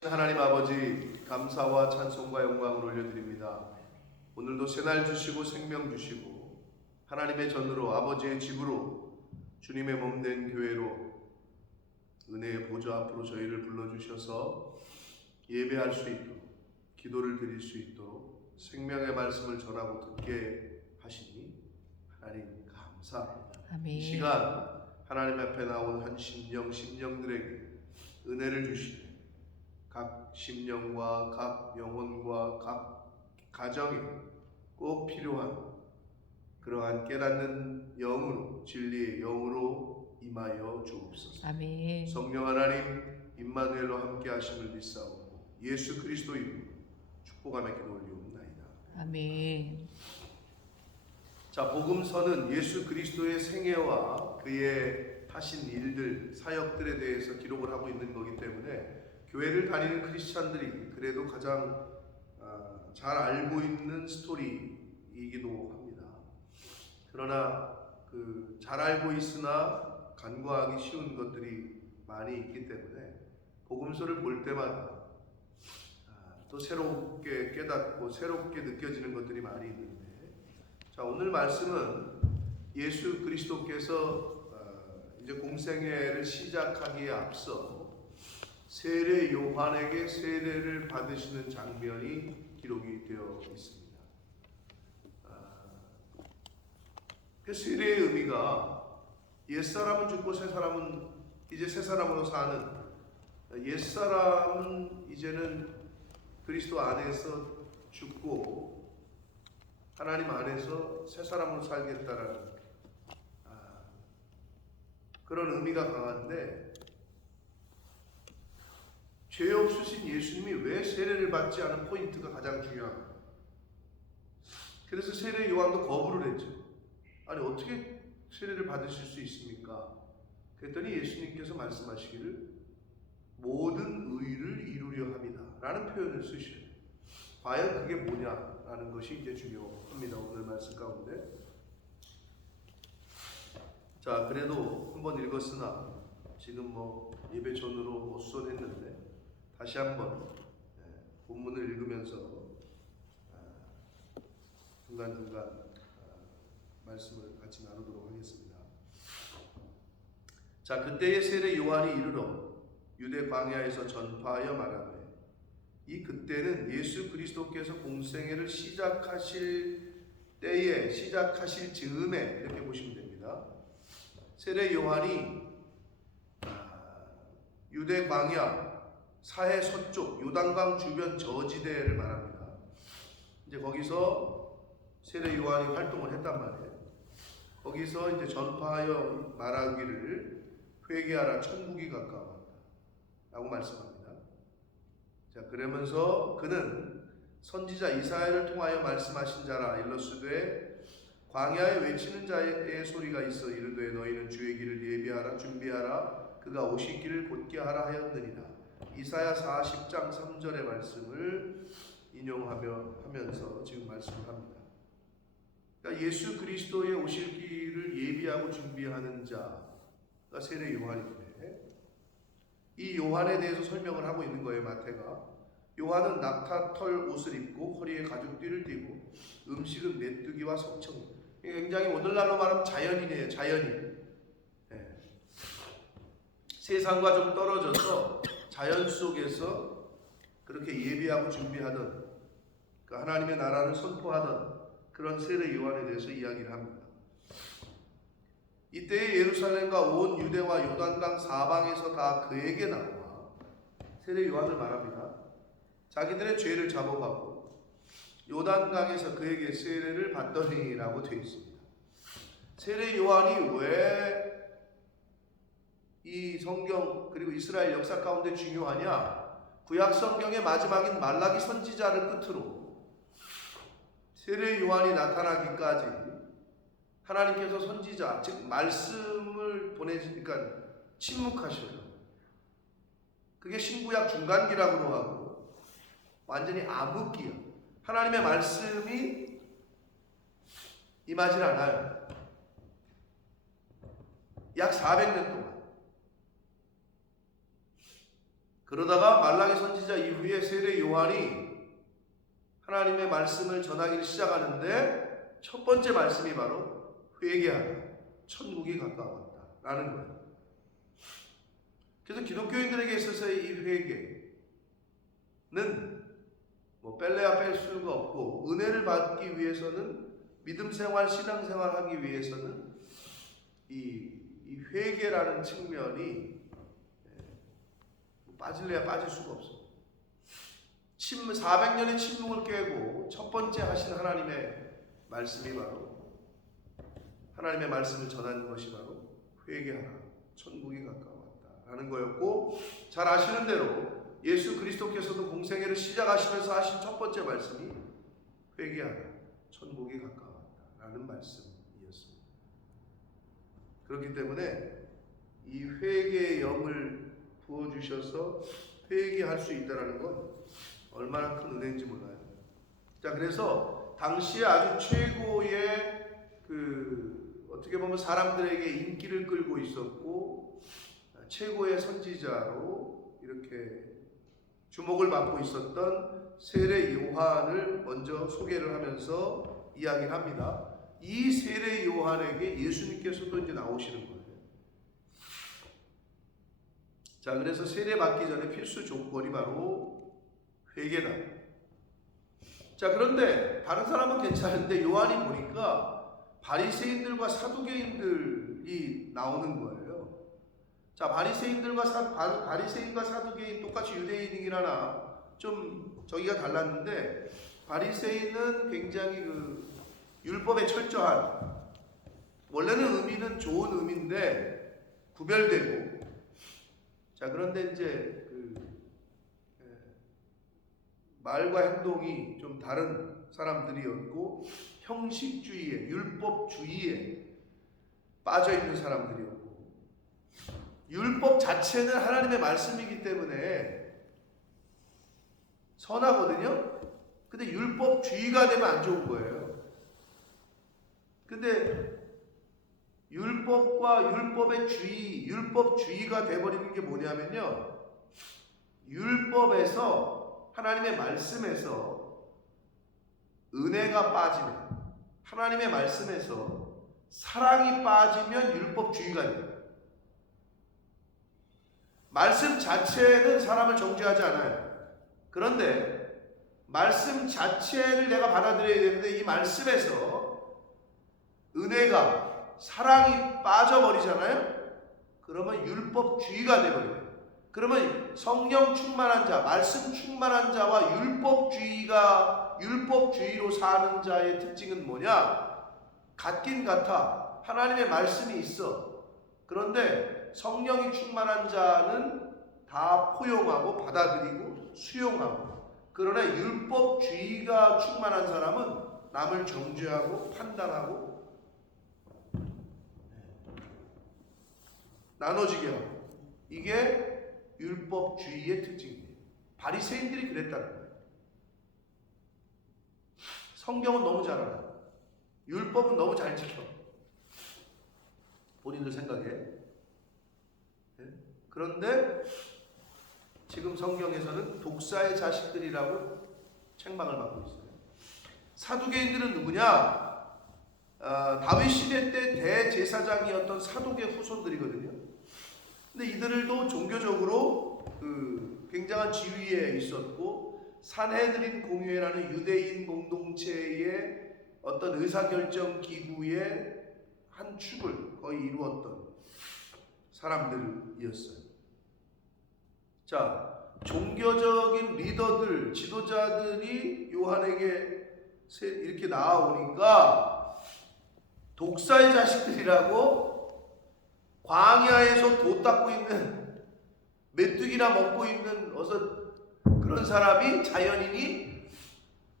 하나님 아버지, 감사와 찬송과 영광을 올려드립니다. 오늘도 새날 주시고 생명 주시고 하나님의 전으로, 아버지의 집으로, 주님의 몸된 교회로 은혜의 보좌 앞으로 저희를 불러주셔서 예배할 수 있도록, 기도를 드릴 수 있도록 생명의 말씀을 전하고 듣게 하시니 하나님 감사합니다. 아멘. 이 시간 하나님 앞에 나온 한 심령들에게 은혜를 주시되 각 심령과 각 영혼과 각 가정에 꼭 필요한 그러한 깨닫는 영으로, 진리의 영으로 임하여 주옵소서. 아멘. 성령 하나님 임마누엘로 함께 하심을 믿사오고 예수 그리스도 이름으로 축복하며 기도 올리옵나이다. 아멘. 자, 복음서는 예수 그리스도의 생애와 그의 하신 일들, 사역들에 대해서 기록을 하고 있는 거기 때문에 교회를 다니는 크리스찬들이 그래도 가장 잘 알고 있는 스토리이기도 합니다. 그러나 잘 알고 있으나 간과하기 쉬운 것들이 많이 있기 때문에 복음서를 볼 때마다 또 새롭게 깨닫고 새롭게 느껴지는 것들이 많이 있는데, 자, 오늘 말씀은 예수 그리스도께서 이제 공생애를 시작하기에 앞서 세례 요한에게 세례를 받으시는 장면이 기록이 되어 있습니다. 그 세례의 의미가 옛사람은 죽고 새사람은 이제 새사람으로 사는, 옛사람은 이제는 그리스도 안에서 죽고 하나님 안에서 새사람으로 살겠다라는 그런 의미가 강한데, 죄 없으신 예수님이 왜 세례를 받지 않은 포인트가 가장 중요합니다. 그래서 세례 요한도 거부를 했죠. 아니, 어떻게 세례를 받으실 수 있습니까? 그랬더니 예수님께서 말씀하시기를 모든 의를 이루려 합니다 라는 표현을 쓰셔요. 과연 그게 뭐냐라는 것이 이제 중요합니다, 오늘 말씀 가운데. 자, 그래도 한번 읽었으나 지금 예배 전으로 수선했는데 다시 한번 본문을 읽으면서 중간중간 말씀을 같이 나누도록 하겠습니다. 자, 그때의 세례 요한이 이르러 유대 광야에서 전파하여 말하되, 이 그때는 예수 그리스도께서 공생애를 시작하실 때에, 시작하실 즈음에, 이렇게 보시면 됩니다. 세례 요한이 유대 광야 사해 서쪽 요단강 주변 저지대를 말합니다. 이제 거기서 세례 요한이 활동을 했단 말이에요. 거기서 이제 전파하여 말하기를 회개하라, 천국이 가까웠다 라고 말씀합니다. 자, 그러면서 그는 선지자 이사야를 통하여 말씀하신 자라. 일러스되 광야에 외치는 자의 소리가 있어 이르되 너희는 주의 길을 예비하라, 준비하라, 그가 오실 길을 곧게 하라 하였느니라. 이사야 40장 3절의 말씀을 인용하면서 지금 말씀을 합니다. 그러니까 예수 그리스도의 오실 길을 예비하고 준비하는 자가 세례 요한인데, 이 요한에 대해서 설명을 하고 있는 거예요, 마태가. 요한은 낙타털 옷을 입고 허리에 가죽띠를 띠고 음식은 메뚜기와 석청. 굉장히 오늘날로 말하면 자연인이에요, 자연인. 네. 세상과 좀 떨어져서 자연 속에서 그렇게 예비하고 준비하던, 하나님의 나라를 선포하던 그런 세례 요한에 대해서 이야기를 합니다. 이때의 예루살렘과 온 유대와 요단강 사방에서 다 그에게 나와 세례 요한을 말합니다. 자기들의 죄를 잡아가고 요단강에서 그에게 세례를 받더니라고 되어 있습니다. 세례 요한이 왜 이 성경 그리고 이스라엘 역사 가운데 중요하냐? 구약 성경의 마지막인 말라기 선지자를 끝으로 세례 요한이 나타나기까지 하나님께서 선지자, 즉 말씀을 보내시니까 침묵하셔요. 그게 신구약 중간기라고도 하고 완전히 암흑기야. 하나님의 말씀이 임하질 않아요. 약 400년 동안. 그러다가 말라기 선지자 이후에 세례 요한이 하나님의 말씀을 전하기를 시작하는데 첫 번째 말씀이 바로 회개하라, 천국이 가까웠다라는 거예요. 그래서 기독교인들에게 있어서의 이 회개는 뭐 뺄래야 뺄 수가 없고, 은혜를 받기 위해서는, 믿음 생활, 신앙 생활 하기 위해서는 이 회개라는 측면이 빠질래야 빠질 수가 없어. 400년의 침묵을 깨고 첫 번째 하신 하나님의 말씀이 바로, 하나님의 말씀을 전하는 것이 바로 회개하라, 천국이 가까웠다라는 거였고, 잘 아시는 대로 예수 그리스도께서도 공생애를 시작하시면서 하신 첫 번째 말씀이 회개하라, 천국이 가까웠다라는 말씀이었습니다. 그렇기 때문에 이 회개의 영을 부어주셔서 회개할 수 있다는 건 얼마나 큰 은혜인지 몰라요. 자, 그래서 당시에 아주 최고의 어떻게 보면 사람들에게 인기를 끌고 있었고 최고의 선지자로 이렇게 주목을 받고 있었던 세례 요한을 먼저 소개를 하면서 이야기를 합니다. 이 세례 요한에게 예수님께서도 이제 나오시는 거예요. 자, 그래서 세례 받기 전에 필수 조건이 바로 회개다. 자, 그런데 다른 사람은 괜찮은데 요한이 보니까 바리새인들과 사두개인들이 나오는 거예요. 자, 바리새인과 사두개인 똑같이 유대인이긴 하나 좀 저기가 달랐는데, 바리새인은 굉장히 율법에 철저한, 원래는 의미는 좋은 의미인데 구별되고, 자, 그런데 이제 말과 행동이 좀 다른 사람들이었고, 형식주의에, 율법주의에 빠져 있는 사람들이었고, 율법 자체는 하나님의 말씀이기 때문에 선하거든요. 근데 율법주의가 되면 안 좋은 거예요. 근데 율법과 율법의 주의, 율법주의가 돼버리는 게 뭐냐면요, 율법에서, 하나님의 말씀에서 은혜가 빠지면, 하나님의 말씀에서 사랑이 빠지면 율법주의가 돼요. 말씀 자체는 사람을 정죄하지 않아요. 그런데 말씀 자체를 내가 받아들여야 되는데, 이 말씀에서 은혜가, 사랑이 빠져버리잖아요. 그러면 율법주의가 돼버려요. 그러면 성령 충만한 자, 말씀 충만한 자와 율법주의로 사는 자의 특징은 뭐냐? 같긴 같아. 하나님의 말씀이 있어. 그런데 성령이 충만한 자는 다 포용하고 받아들이고 수용하고, 그러나 율법주의가 충만한 사람은 남을 정죄하고 판단하고 나눠지게 하고, 이게 율법주의의 특징이에요. 바리새인들이 그랬다는 거예요. 성경은 너무 잘 알아. 율법은 너무 잘 지켜. 본인들 생각에. 그런데 지금 성경에서는 독사의 자식들이라고 책망을 받고 있어요. 사두개인들은 누구냐? 다윗 시대 때 대제사장이었던 사독의 후손들이거든요. 근데 이들도 종교적으로 굉장한 지위에 있었고, 산헤드린 공회라는 유대인 공동체의 어떤 의사결정 기구의 한 축을 거의 이루었던 사람들이었어요. 자, 종교적인 리더들, 지도자들이 요한에게 이렇게 나아오니까 독사의 자식들이라고, 광야에서 돛 닦고 있는, 메뚜기나 먹고 있는 그런 사람이, 자연인이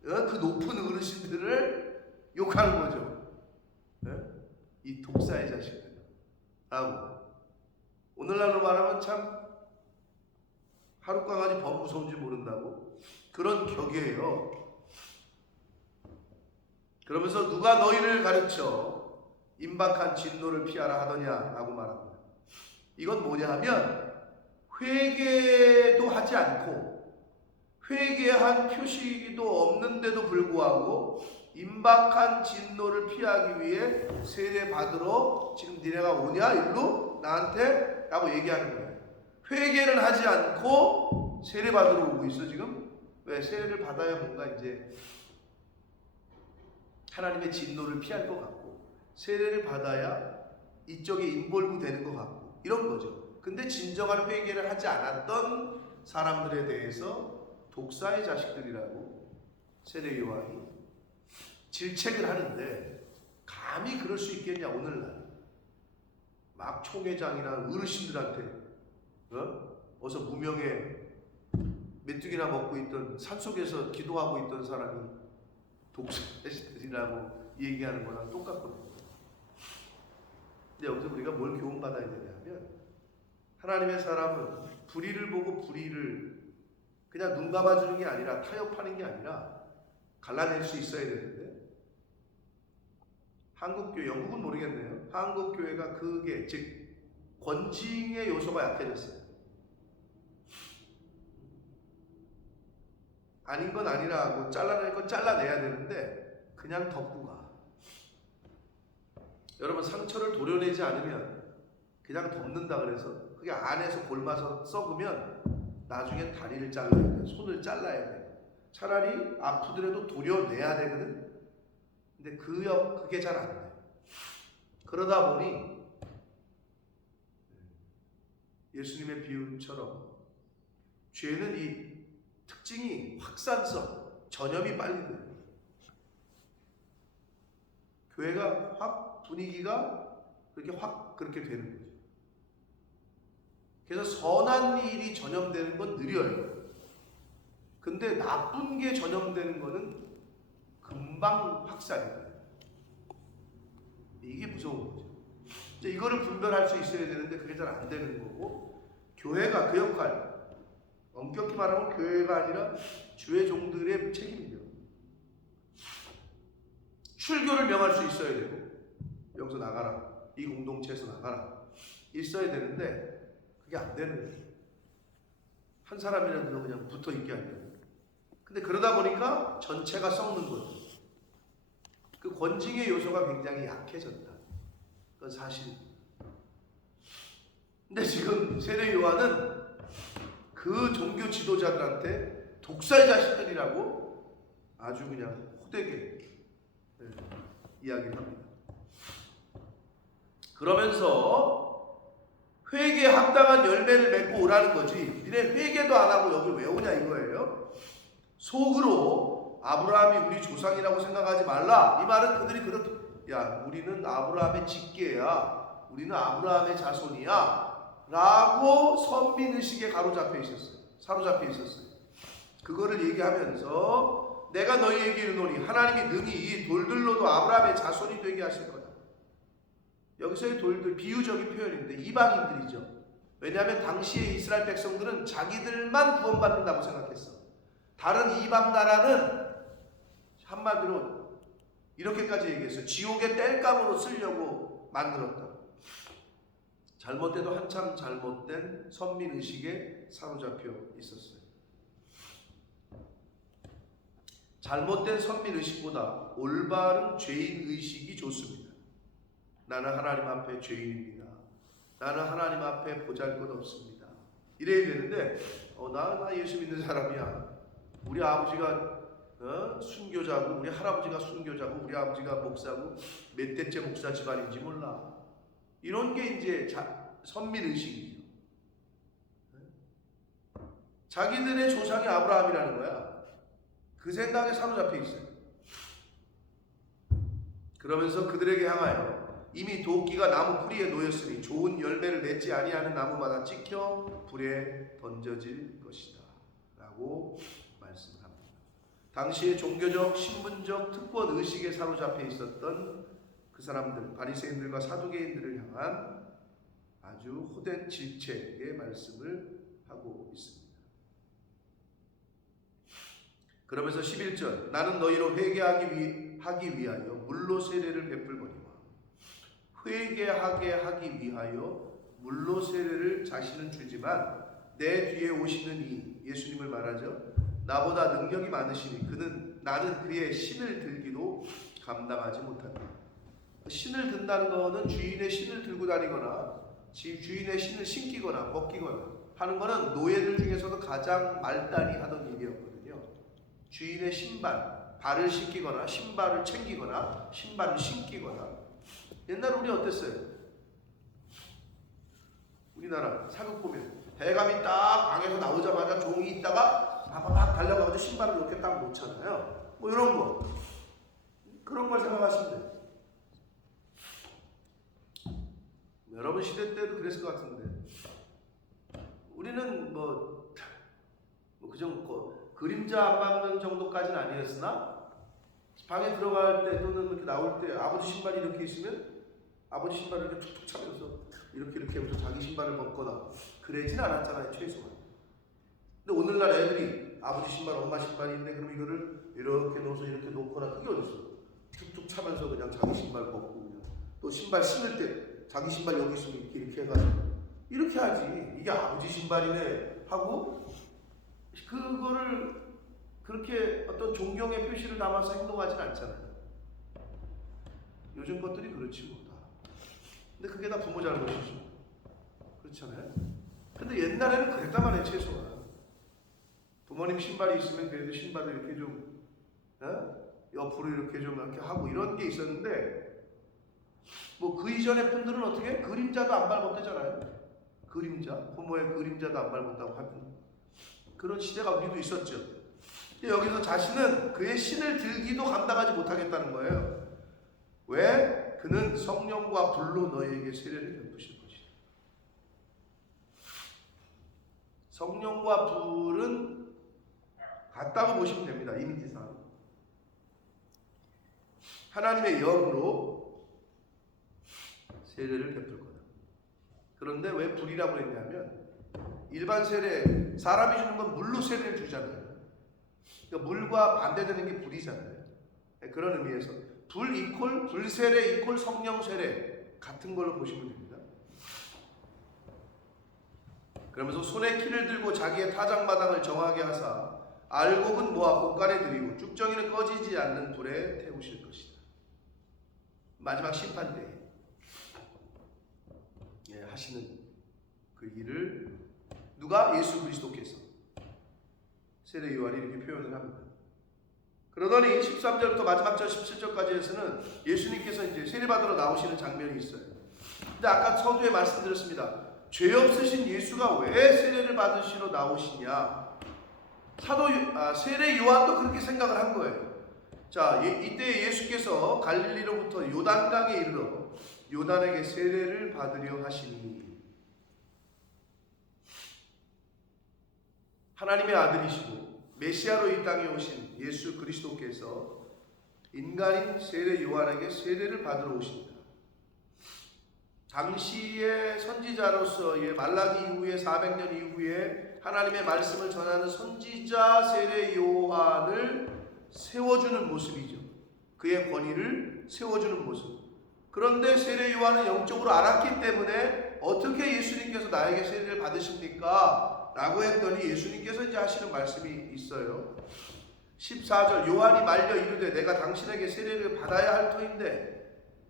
그 높은 어르신들을 욕하는 거죠. 이 독사의 자식들이라고. 오늘날로 말하면 참 하룻강아지 범 무서운지 모른다고, 그런 격이에요. 그러면서 누가 너희를 가르쳐 임박한 진노를 피하라 하더냐 라고 말합니다. 이건 뭐냐 하면 회개도 하지 않고 회개한 표시도 없는데도 불구하고 임박한 진노를 피하기 위해 세례 받으러 지금 니네가 오냐 일로 나한테 라고 얘기하는 거예요. 회개를 하지 않고 세례 받으러 오고 있어 지금. 왜? 세례를 받아야 뭔가 이제 하나님의 진노를 피할 것 같고 세례를 받아야 이쪽에 인볼브 되는 것 같고 이런 거죠. 근데 진정한 회개를 하지 않았던 사람들에 대해서 독사의 자식들이라고 세례 요한이 질책을 하는데, 감히 그럴 수 있겠냐 오늘날 막 총회장이나 어르신들한테 어서 무명에 메뚜기나 먹고 있던 산속에서 기도하고 있던 사람이 독사자식들이라고 얘기하는 거랑 똑같거든요. 근데 여기서 우리가 뭘 교훈받아야 되냐면, 하나님의 사람은 불의를 보고 불의를 그냥 눈 감아주는 게 아니라 타협하는 게 아니라 갈라낼 수 있어야 되는데, 한국교회, 영국은 모르겠네요. 한국교회가 그게 즉 권징의 요소가 약해졌어요. 아닌 건 아니라 하고 잘라낼 건 잘라내야 되는데 그냥 덮고 가. 여러분, 상처를 도려내지 않으면 그냥 덮는다 그래서 그게 안에서 골마서 썩으면 나중에 다리를 잘라야 돼, 손을 잘라야 돼. 차라리 아프더라도 도려내야 되거든. 근데 그게 잘 안 돼. 그러다 보니 예수님의 비유처럼 죄는 이 특징이 확산성, 전염이 빨리 돼요. 교회가 확 분위기가 그렇게 되는 거죠. 그래서 선한 일이 전염되는 건 느려요. 근데 나쁜 게 전염되는 거는 금방 확산이 돼요. 이게 무서운 거죠. 이제 이거를 분별할 수 있어야 되는데 그게 잘 안 되는 거고, 교회가 그 역할, 엄격히 말하면 교회가 아니라 주의 종들의 책임이죠. 출교를 명할 수 있어야 되고, 여기서 나가라, 이 공동체에서 나가라 있어야 되는데 그게 안 되는 거예요. 한 사람이라도 그냥 붙어 있게 하려고. 근데 그러다 보니까 전체가 썩는 거죠. 그 권징의 요소가 굉장히 약해졌다. 그건 사실입니다. 근데 지금 세례 요한은 그 종교 지도자들한테 독사의 자식들이라고 아주 그냥 호되게 이야기를 합니다. 그러면서 회개에 합당한 열매를 맺고 오라는 거지, 니네 회개도 안 하고 여기 왜 오냐 이거예요. 속으로 아브라함이 우리 조상이라고 생각하지 말라. 이 말은 그들이 그렇게, 야 우리는 아브라함의 직계야, 우리는 아브라함의 자손이야 라고 선민의식에 사로잡혀 있었어요. 그거를 얘기하면서 내가 너희에게 이르노니 하나님이 능히 이 돌들로도 아브라함의 자손이 되게 하실 거다. 여기서의 돌들 비유적인 표현인데 이방인들이죠. 왜냐하면 당시의 이스라엘 백성들은 자기들만 구원받는다고 생각했어. 다른 이방 나라는 한마디로 이렇게까지 얘기했어요. 지옥의 땔감으로 쓰려고 만들었다. 잘못돼도 한참 잘못된 선민의식에 사로잡혀 있었어요. 잘못된 선민의식보다 올바른 죄인의식이 좋습니다. 나는 하나님 앞에 죄인입니다. 나는 하나님 앞에 보잘것없습니다. 이래야 되는데 나 예수 믿는 사람이야. 우리 아버지가 순교자고, 우리 할아버지가 순교자고, 우리 아버지가 목사고, 몇 대째 목사 집안인지 몰라. 이런 게 이제 선민의식이죠. 자기들의 조상이 아브라함이라는 거야. 그 생각에 사로잡혀 있어요. 그러면서 그들에게 향하여 이미 도끼가 나무 뿌리에 놓였으니 좋은 열매를 맺지 아니하는 나무마다 찍혀 불에 던져질 것이다 라고 말씀을 합니다. 당시의 종교적, 신분적 특권 의식에 사로잡혀 있었던 그 사람들, 바리새인들과 사두개인들을 향한 아주 호된 질책의 말씀을 하고 있습니다. 그러면서 11절, 나는 너희로 회개하기 위하여 물로 세례를 베풀거니와, 회개하게 하기 위하여 물로 세례를 자신은 주지만 내 뒤에 오시는 이 예수님을 말하죠. 나보다 능력이 많으시니 나는 그의 신을 들기도 감당하지 못한다. 신을 든다는 거는 주인의 신을 들고 다니거나 주인의 신을 신기거나 벗기거나 하는 거는 노예들 중에서도 가장 말단이 하던 일이었거든요. 주인의 신발, 발을 씻기거나 신발을 챙기거나 신발을 신기거나. 옛날 우리 어땠어요? 우리나라 사극 보면 대감이 딱 방에서 나오자마자 종이 있다가 막 달려가지고 신발을 이렇게 딱 놓잖아요. 뭐 이런 거. 그런 걸 생각하시면 돼요. 여러분 시대 때도 그랬을 것 같은데 우리는 그정 그림자 안 박는 정도까지는 아니었으나 방에 들어갈 때 또는 이렇게 나올 때 아버지 신발이 이렇게 있으면 아버지 신발을 이렇게 툭툭 차면서 이렇게 하면서 자기 신발을 벗거나 그러진 않았잖아요, 최소한. 근데 오늘날 애들이 아버지 신발, 엄마 신발이 있네. 그럼 이거를 이렇게 놓아서 이렇게 놓거나 그게 어딨어? 툭툭 차면서 그냥 자기 신발 벗고 그냥. 또 신발 신을 때 자기 신발 여기 있으면 이렇게 해가지고 이렇게 하지. 이게 아버지 신발이네 하고 그거를 그렇게 어떤 존경의 표시를 담아서 행동하진 않잖아요. 요즘 것들이 그렇지 못하. 근데 그게 다 부모 잘못이죠. 그렇잖아요. 근데 옛날에는 그랬단 말이에요, 최소한. 부모님 신발이 있으면 그래도 신발을 이렇게 좀 옆으로 이렇게 좀 이렇게 하고 이런 게 있었는데 그 이전의 분들은 어떻게 그림자도 안 밟았대잖아요. 그림자, 부모의 그림자도 안 밟았다고 하는 그런 시대가 우리도 있었죠. 근데 여기서 자신은 그의 신을 들기도 감당하지 못하겠다는 거예요. 왜? 그는 성령과 불로 너희에게 세례를 베푸실 것이다. 성령과 불은 같다고 보시면 됩니다. 이미지상. 하나님의 영으로 세례를 베풀 거다. 그런데 왜 불이라고 그랬냐면 일반 세례, 사람이 주는 건 물로 세례를 주잖아요. 그러니까 물과 반대되는 게 불이잖아요. 그런 의미에서 불 이퀄 불세례 이퀄 성령 세례 같은 걸로 보시면 됩니다. 그러면서 손에 키를 들고 자기의 타작마당을 정하게 하사 알곡은 모아 곳간에 들이고 쭉정이는 꺼지지 않는 불에 태우실 것이다. 마지막 심판대에 하시는 그 일을 누가? 예수 그리스도께서. 세례 요한이 이렇게 표현을 합니다. 그러더니 13절부터 마지막 절 17절까지에서는 예수님께서 이제 세례받으러 나오시는 장면이 있어요. 근데 아까 서두에 말씀드렸습니다. 죄 없으신 예수가 왜 세례를 받으시러 나오시냐? 세례 요한도 그렇게 생각을 한 거예요. 자, 이때 예수께서 갈릴리로부터 요단강에 이르러 요단에게 세례를 받으려 하시니 하나님의 아들이시고 메시아로 이 땅에 오신 예수 그리스도께서 인간인 세례 요한에게 세례를 받으러 오신다. 당시의 선지자로서의 말라기 이후에 400년 이후에 하나님의 말씀을 전하는 선지자 세례 요한을 세워주는 모습이죠. 그의 권위를 세워주는 모습. 그런데 세례 요한은 영적으로 알았기 때문에 어떻게 예수님께서 나에게 세례를 받으십니까? 라고 했더니 예수님께서 이제 하시는 말씀이 있어요. 14절 요한이 말려 이르되 내가 당신에게 세례를 받아야 할 터인데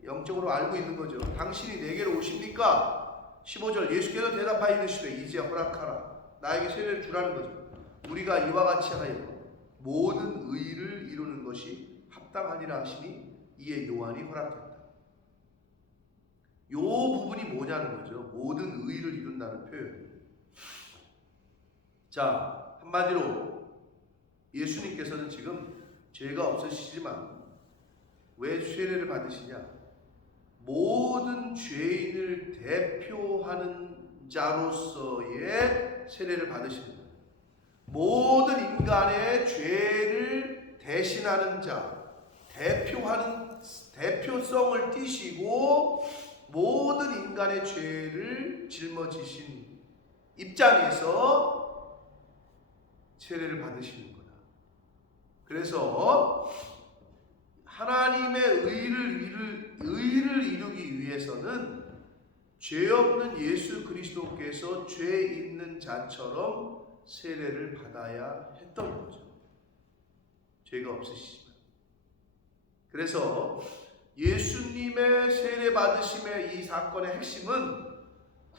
영적으로 알고 있는 거죠. 당신이 내게로 오십니까? 15절 예수께서 대답하여 이르시되 이제 허락하라. 나에게 세례를 주라는 거죠. 우리가 이와 같이 하여 모든 의를 이루는 것이 합당하니라 하시니 이에 요한이 허락했다. 요 부분이 뭐냐는 거죠. 모든 의를 이룬다는 표현. 자, 한마디로 예수님께서는 지금 죄가 없으시지만 왜 세례를 받으시냐? 모든 죄인을 대표하는 자로서의 세례를 받으시는 거예요. 모든 인간의 죄를 대신하는 자, 대표성을 띠시고 모든 인간의 죄를 짊어지신 입장에서 세례를 받으시는 거다. 그래서 하나님의 의를 이루기 위해서는 죄 없는 예수 그리스도께서 죄 있는 자처럼 세례를 받아야 했던 거죠. 죄가 없으시지만. 그래서 예수님의 세례 받으심의 이 사건의 핵심은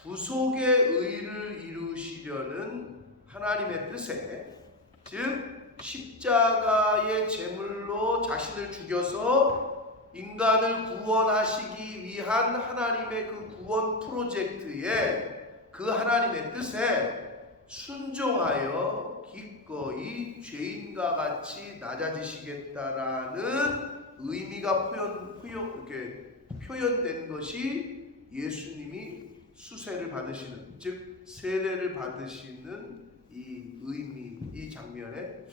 구속의 의를 이루시려는 하나님의 뜻에, 즉 십자가의 제물로 자신을 죽여서 인간을 구원하시기 위한 하나님의 그 구원 프로젝트에, 그 하나님의 뜻에 순종하여 기꺼이 죄인과 같이 낮아지시겠다라는 의미가 이렇게 표현된 것이 예수님이 수세를 받으시는, 즉 세례를 받으시는 이 의미, 이 장면의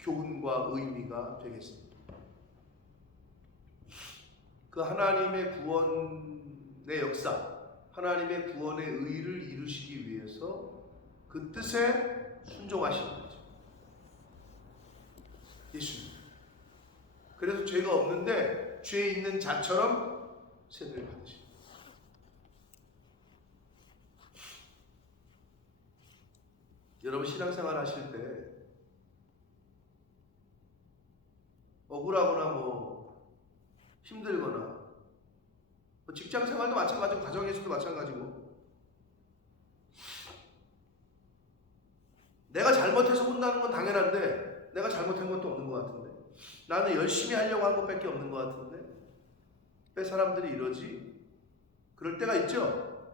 교훈과 의미가 되겠습니다. 그 하나님의 구원의 역사, 하나님의 구원의 의를 이루시기 위해서 그 뜻에 순종하신 거죠. 예수님. 그래서 죄가 없는데 죄 있는 자처럼 세례를 받으십니다. 여러분 신앙생활 하실 때 억울하거나 힘들거나 직장생활도 마찬가지고 가정에서도 마찬가지고 내가 잘못해서 혼나는 건 당연한데 내가 잘못한 것도 없는 것 같은데, 나는 열심히 하려고 한 것밖에 없는 것 같은데 왜 사람들이 이러지? 그럴 때가 있죠?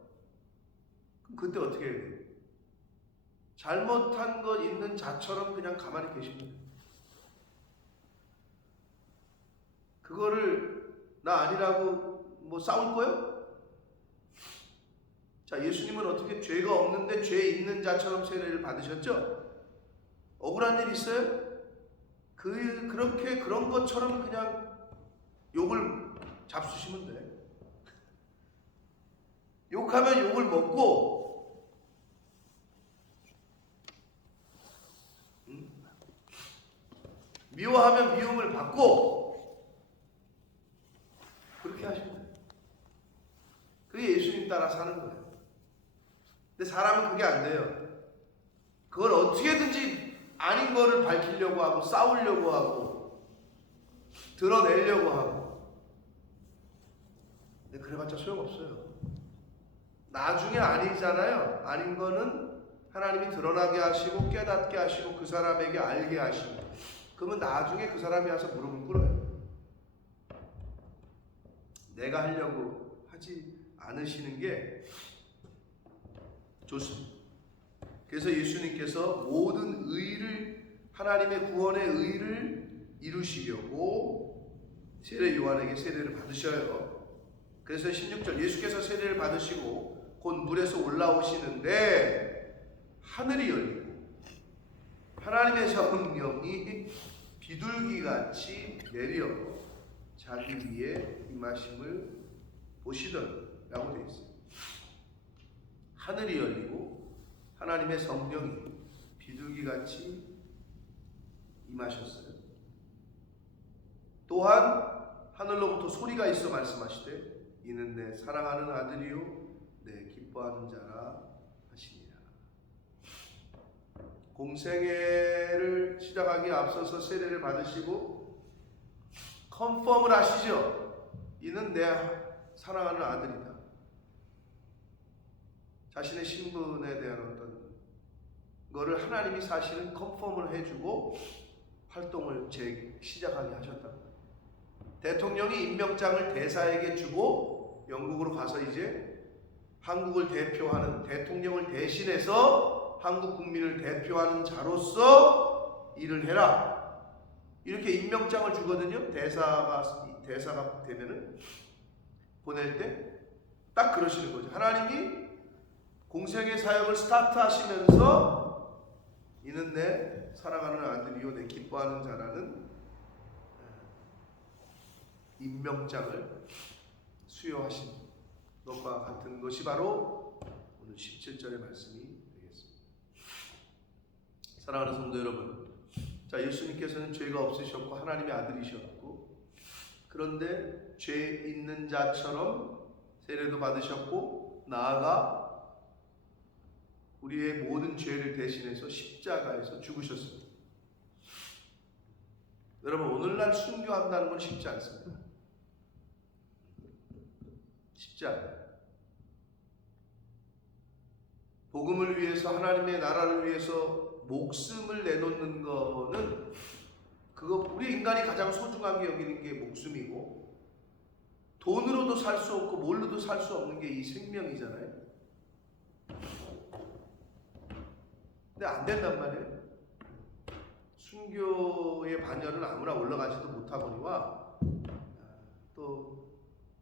그럼 그때 어떻게 해야 돼요? 잘못한 것 있는 자처럼 그냥 가만히 계십니다. 그거를 나 아니라고 싸울 거예요? 자, 예수님은 어떻게 죄가 없는데 죄 있는 자처럼 세례를 받으셨죠? 억울한 일 있어요? 그렇게 그런 것처럼 그냥 욕을 잡수시면 돼. 욕하면 욕을 먹고 미워하면 미움을 받고 그렇게 하시면 돼요. 그게 예수님 따라 사는 거예요. 근데 사람은 그게 안 돼요. 그걸 어떻게든지 아닌 거를 밝히려고 하고 싸우려고 하고 드러내려고 하고. 근데 그래봤자 소용없어요. 나중에 아니잖아요. 아닌 거는 하나님이 드러나게 하시고 깨닫게 하시고 그 사람에게 알게 하시고, 그러면 나중에 그 사람이 와서 무릎을 꿇어요. 내가 하려고 하지 않으시는 게 좋습니다. 그래서 예수님께서 모든 의를, 하나님의 구원의 의를 이루시려고 세례 요한에게 세례를 받으셔요. 그래서 16절, 예수께서 세례를 받으시고 곧 물에서 올라오시는데 하늘이 열리고 하나님의 성령이 비둘기같이 내려 자기 위에 임하심을 보시더라고 되어 있어요. 하늘이 열리고 하나님의 성령이 비둘기같이 임하셨어요. 또한 하늘로부터 소리가 있어 말씀하시되 이는 내 사랑하는 아들이요 내 기뻐하는 자라 하시니라. 공생애를 시작하기에 앞서서 세례를 받으시고 컨펌을 하시죠. 이는 내 사랑하는 아들이다. 자신의 신분에 대한 어떤 거를 하나님이 사실은 컨펌을 해주고 활동을 시작하게 하셨다. 대통령이 임명장을 대사에게 주고 영국으로 가서 이제 한국을 대표하는, 대통령을 대신해서 한국 국민을 대표하는 자로서 일을 해라, 이렇게 임명장을 주거든요. 대사가 되면은 보낼 때 딱 그러시는 거죠. 하나님이 공생의 사역을 스타트하시면서 이는 내 사랑하는 아들이요 내 기뻐하는 자라는 임명장을 수여하신 것과 같은 것이 바로 오늘 17절의 말씀이 되겠습니다. 사랑하는 성도 여러분, 자, 예수님께서는 죄가 없으셨고 하나님의 아들이셨고, 그런데 죄 있는 자처럼 세례도 받으셨고 나아가 우리의 모든 죄를 대신해서 십자가에서 죽으셨습니다. 여러분, 오늘날 순교한다는 건 쉽지 않습니다. 쉽지 않아요. 복음을 위해서, 하나님의 나라를 위해서 목숨을 내놓는 거는, 그거 우리 인간이 가장 소중하게 여기는 게 목숨이고, 돈으로도 살 수 없고 뭘로도 살 수 없는 게 이 생명이잖아요. 근데 안 된단 말이에요. 순교의 반열은 아무나 올라가지도 못하거니와, 또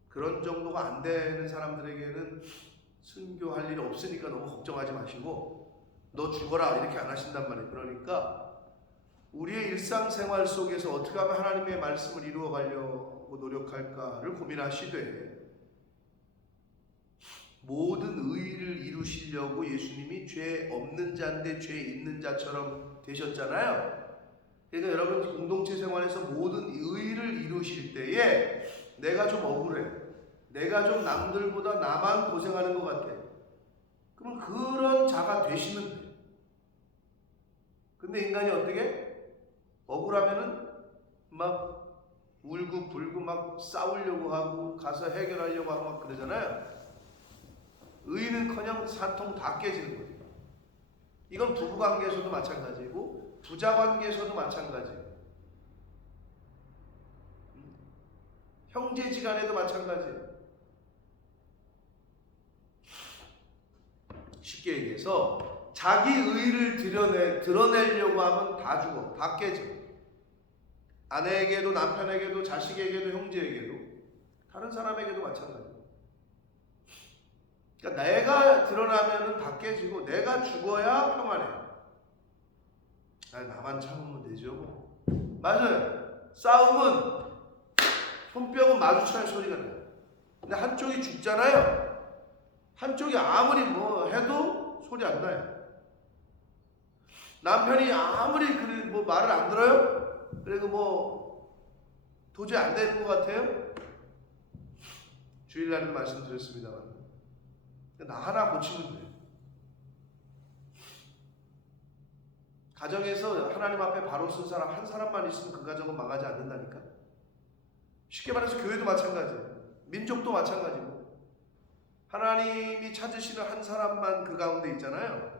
그런 정도가 안 되는 사람들에게는 순교할 일이 없으니까 너무 걱정하지 마시고 너 죽어라 이렇게 안 하신단 말이에요. 그러니까 우리의 일상생활 속에서 어떻게 하면 하나님의 말씀을 이루어 가려고 노력할까를 고민하시되, 모든 의의를 이루시려고 예수님이 죄 없는 자인데 죄 있는 자처럼 되셨잖아요. 그러니까 여러분, 공동체 생활에서 모든 의의를 이루실 때에 내가 좀 억울해, 내가 좀 남들보다 나만 고생하는 것 같아, 그럼 그런 자가 되시면 돼요. 근데 인간이 어떻게? 억울하면은 막 울고 불고 막 싸우려고 하고 가서 해결하려고 하고 막 그러잖아요. 의의는커녕 산통 다 깨지는 거예요. 이건 부부관계에서도 마찬가지고 부자관계에서도 마찬가지예요. 형제지간에도 마찬가지예요. 쉽게 얘기해서 자기 의의를 드러내려고 하면 다 죽어, 다 깨져. 아내에게도 남편에게도 자식에게도 형제에게도 다른 사람에게도 마찬가지예요. 그러니까 내가 드러나면 다 깨지고 내가 죽어야 평안해. 나만 참으면 되죠 뭐. 맞아요. 싸움은 손뼉은 마주치는 소리가 나요. 근데 한쪽이 죽잖아요. 한쪽이 아무리 뭐 해도 소리 안 나요. 남편이 아무리 뭐 말을 안 들어요? 그리고 뭐 도저히 안 되는 것 같아요? 주일날은 말씀드렸습니다만 나 하나 고치면 돼요. 가정에서 하나님 앞에 바로 쓴 사람 한 사람만 있으면 그 가정은 망하지 않는다니까. 쉽게 말해서 교회도 마찬가지예요. 민족도 마찬가지고. 하나님이 찾으시는 한 사람만 그 가운데 있잖아요.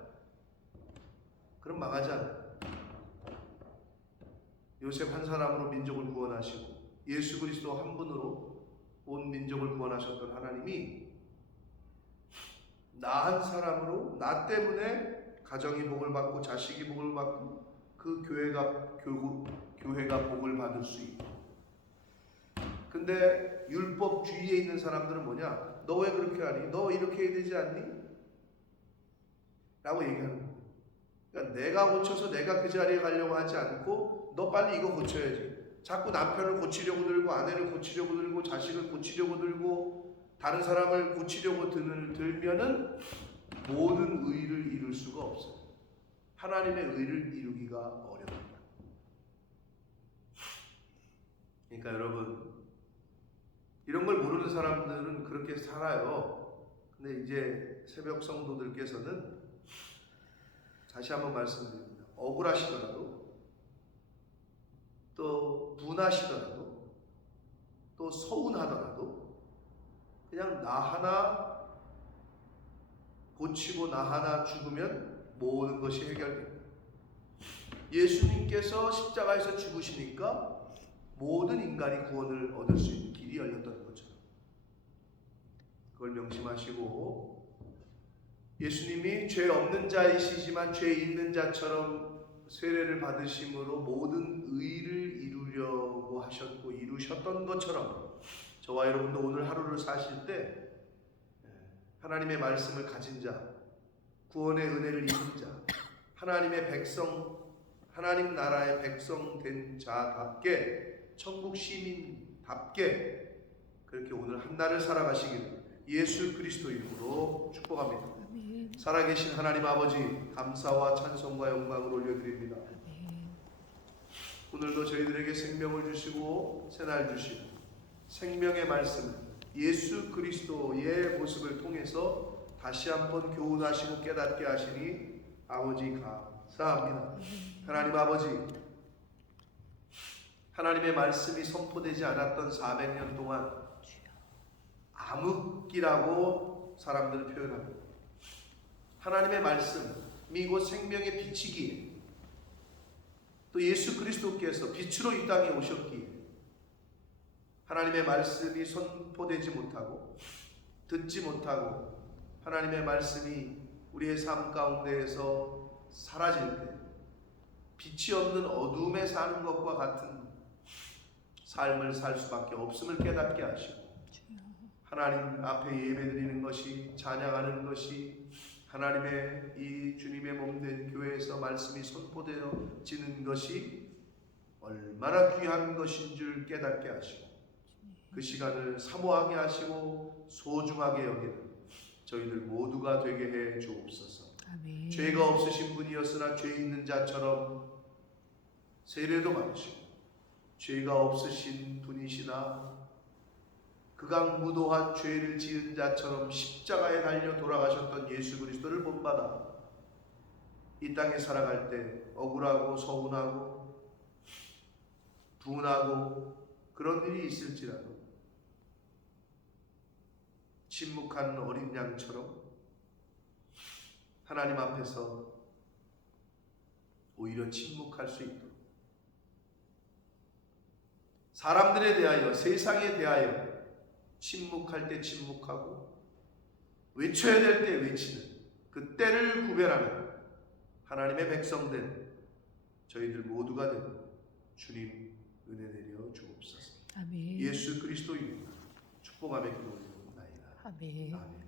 그럼 망하지 않아요. 요셉 한 사람으로 민족을 구원하시고 예수 그리스도 한 분으로 온 민족을 구원하셨던 하나님이 나 한 사람으로, 나 때문에 가정이 복을 받고 자식이 복을 받고 그 교회가 복을 받을 수 있고. 근데 율법주의에 있는 사람들은 뭐냐? 너 왜 그렇게 하니? 너 이렇게 해야 되지 않니? 라고 얘기하는 거예요. 그러니까 내가 고쳐서 내가 그 자리에 가려고 하지 않고 너 빨리 이거 고쳐야지. 자꾸 남편을 고치려고 들고 아내를 고치려고 들고 자식을 고치려고 들고 다른 사람을 고치려고 들면은 모든 의의를 이룰 수가 없어요. 하나님의 의의를 이루기가 어렵습니다. 그러니까 여러분, 이런 걸 모르는 사람들은 그렇게 살아요. 근데 이제 새벽 성도들께서는 다시 한번 말씀드립니다. 억울하시더라도, 또 분하시더라도, 또 서운하더라도 그냥 나 하나 고치고 나 하나 죽으면 모든 것이 해결됩니다. 예수님께서 십자가에서 죽으시니까 모든 인간이 구원을 얻을 수 있는 길이 열렸던 것처럼 그걸 명심하시고, 예수님이 죄 없는 자이시지만 죄 있는 자처럼 세례를 받으심으로 모든 의를 이루려고 하셨고 이루셨던 것처럼 저와 여러분도 오늘 하루를 사실 때 하나님의 말씀을 가진 자, 구원의 은혜를 입은 자, 하나님의 백성, 하나님 나라의 백성 된 자답게, 천국 시민답게 그렇게 오늘 한 날을 살아가시기를 예수 그리스도 이름으로 축복합니다. 아멘. 살아계신 하나님 아버지, 감사와 찬송과 영광을 올려드립니다. 아멘. 오늘도 저희들에게 생명을 주시고 새날 주시고 생명의 말씀을 예수 그리스도의 모습을 통해서 다시 한번 교훈하시고 깨닫게 하시니 아버지 감사합니다. 하나님 아버지, 하나님의 말씀이 선포되지 않았던 400년 동안 암흑기라고 사람들은 표현합니다. 하나님의 말씀이 곧 생명의 빛이기에 또 예수 그리스도께서 빛으로 이 땅에 오셨기에 하나님의 말씀이 선포되지 못하고 듣지 못하고 하나님의 말씀이 우리의 삶 가운데에서 사라질 때 빛이 없는 어둠에 사는 것과 같은 삶을 살 수밖에 없음을 깨닫게 하시고 하나님 앞에 예배드리는 것이, 찬양하는 것이, 하나님의 이 주님의 몸된 교회에서 말씀이 선포되어지는 것이 얼마나 귀한 것인 줄 깨닫게 하시고 그 시간을 사모하게 하시고 소중하게 여기는 저희들 모두가 되게 해 주옵소서. 아멘. 죄가 없으신 분이었으나 죄 있는 자처럼 세례도 받으시고 죄가 없으신 분이시나 극악무도한 죄를 지은 자처럼 십자가에 달려 돌아가셨던 예수 그리스도를 본받아 이 땅에 살아갈 때 억울하고 서운하고 분하고 그런 일이 있을지라도 침묵한 어린 양처럼 하나님 앞에서 오히려 침묵할 수 있도록 사람들에 대하여, 세상에 대하여 침묵할 때 침묵하고 외쳐야 될 때 외치는 그 때를 구별하는 하나님의 백성된 저희들 모두가 되고 주님 은혜 내려 주옵소서. 아멘. 예수 그리스도 이름으로 축복하며 기도드립니다. 아멘. 아멘.